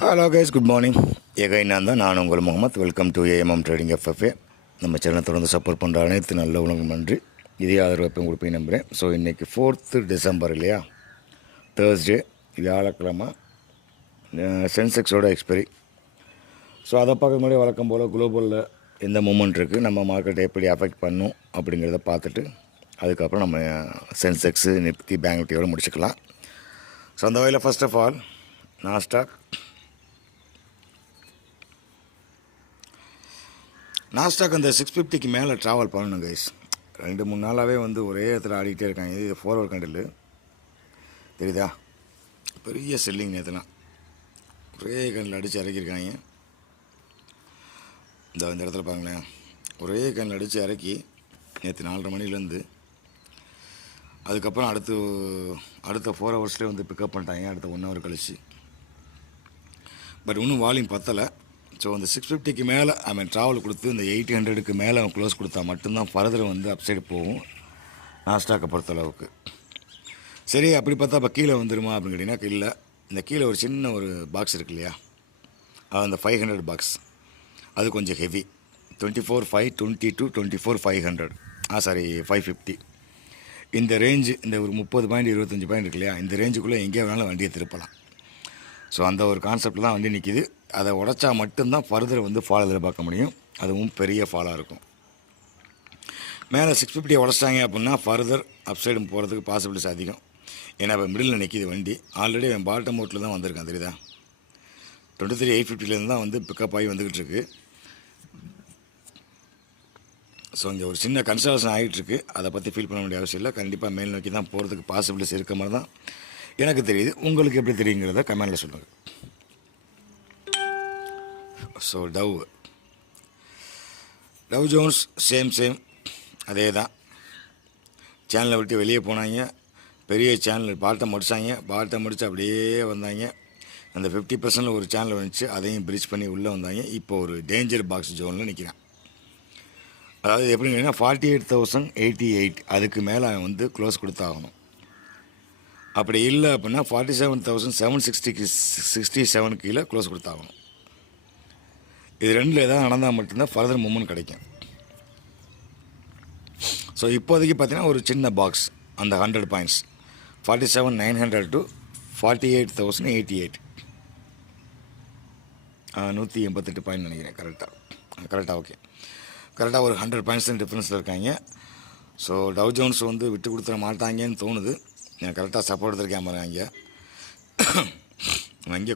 Hello guys, good morning. நான் உங்கள் Muhammad. Welcome to AMM trading FFA. நம்ம சேனலை தொடர்ந்து சப்போர்ட் பண்ணுற அனைத்து நல்ல உணவு நன்றி. இதே ஆதரவு எப்போ கொடுப்பேன் நம்புகிறேன். ஸோ இன்றைக்கி 4th December இல்லையா, தேர்ஸ்டே, வியாழக்கிழமை, சென்செக்ஸோட எக்ஸ்பைரி. ஸோ அதை பார்க்க முன்னாடி வழக்கம் போல் குளோபலில் எந்த மூமெண்ட் இருக்குது, நம்ம மார்க்கெட்டை எப்படி அஃபெக்ட் பண்ணும் அப்படிங்கிறத பார்த்துட்டு அதுக்கப்புறம் நம்ம சென்செக்ஸு, நிஃப்டி, பேங்க் நிஃப்டியோடு முடிச்சுக்கலாம். ஸோ அந்த வகையில் ஃபர்ஸ்ட் ஆஃப் ஆல் நாஸ்டாக் அந்த 650க்கு மேலே ட்ராவல் பண்ணணும் கைஸ். 2-3 நாளாகவே வந்து ஒரே இடத்துல ஆடிக்கிட்டே இருக்காங்க. இது 4 hour கண்டில் தெரியுதா, பெரிய செல்லிங். நேற்றுலாம் ஒரே கண்ணில் அடித்து இறக்கியிருக்காங்க. இந்த இடத்துல பாருங்களேன், ஒரே கண்ணில் அடித்து இறக்கி நேற்று 4:30 மணிலேருந்து அதுக்கப்புறம் அடுத்த 4 hours வந்து பிக்கப் பண்ணிட்டாங்க. அடுத்த 1 hour கழிச்சு. பட் இன்னும் வால்யூம் பத்தலை. ஸோ அந்த 650க்கு மேலே ட்ராவல் கொடுத்து இந்த 800க்கு மேலே அவன் க்ளோஸ் கொடுத்தா மட்டும்தான் ஃபர்தர் வந்து அப்சைடு போகும் நாஸ்டாக்கை பொறுத்தளவுக்கு. சரி, அப்படி பார்த்தா அப்போ கீழே வந்துடுமா அப்படின்னு கேட்டிங்கன்னா இல்லை. இந்த கீழே ஒரு சின்ன ஒரு பாக்ஸ் இருக்கு இல்லையா, அந்த 500 பாக்ஸ், அது கொஞ்சம் ஹெவி. 24,520 to 24,500 550. இந்த ரேஞ்சு, இந்த ஒரு 30 பாயிண்ட் 25 பாயிண்ட் இருக்கு இல்லையா, இந்த ரேஞ்சுக்குள்ளே எங்கேயா வேணாலும் வண்டியை திருப்பலாம். ஸோ அந்த ஒரு கான்செப்டில் தான் வண்டி நிற்கிது. அதை உடச்சா மட்டும்தான் ஃபர்தர் வந்து ஃபால் எதிர்பார்க்க முடியும். அதுவும் பெரிய ஃபாலாக இருக்கும். மேலே 650 உடச்சிட்டாங்க அப்படின்னா ஃபர்தர் அப்சைடு போகிறதுக்கு பாசிபிலிட்டிஸ் அதிகம். ஏன்னா இப்போ மிடில் நிற்கிது வண்டி. ஆல்ரெடி என் பாட்டம் அவுட்டில் தான் வந்திருக்கான், தெரியுதா. 23,850 தான் வந்து பிக்கப் ஆகி வந்துக்கிட்டு இருக்கு. ஸோ இங்கே ஒரு சின்ன கன்சல்டேஷன் ஆகிட்டுருக்கு. அதை பற்றி ஃபீல் பண்ண வேண்டிய அவசியம் இல்லை. கண்டிப்பாக மேல் நோக்கி தான் போகிறதுக்கு பாசிபிலிட்டிஸ் இருக்க மாதிரி தான் எனக்கு தெரியுது. உங்களுக்கு எப்படி தெரியுங்கிறத கமெண்டில் சொல்லுங்கள். ஸோ டவ் ஜோன்ஸ் சேம் அதே தான். சேனலை விட்டு வெளியே போனாங்க. பெரிய சேனல் பாட்டை முடித்து அப்படியே வந்தாங்க. அந்த 50% ஒரு சேனல் வந்துச்சு, அதையும் பிரிட்ஜ் பண்ணி உள்ளே வந்தாங்க. இப்போ ஒரு டேஞ்சர் பாக்ஸ் ஜோனில் நிற்கிறான். அதாவது எப்படின்னு கேட்டிங்கன்னா 48,088 அதுக்கு மேலே வந்து க்ளோஸ் கொடுத்தாகணும். அப்படி இல்லை அப்படின்னா 47,767 கீழே க்ளோஸ் கொடுத்தாகணும். இது ரெண்டில் எதாவது நடந்தால் மட்டும்தான் ஃபர்தர் மூமெண்ட் கிடைக்கும். ஸோ இப்போதைக்கு பார்த்தீங்கன்னா ஒரு சின்ன பாக்ஸ், அந்த 100 பாயிண்ட்ஸ் 47,900 to 48,088 188 பாயிண்ட் நினைக்கிறேன். கரெக்டாக ஓகே, கரெக்டாக ஒரு 100 பாயிண்ட்ஸ் டிஃப்ரென்ஸில் இருக்காங்க. ஸோ டவ் ஜோன்ஸ் வந்து விட்டு கொடுத்துட மாட்டாங்கன்னு தோணுது. கரெக்டாக சப்போர்ட் எடுத்திருக்கேன் பாருங்க. அங்கே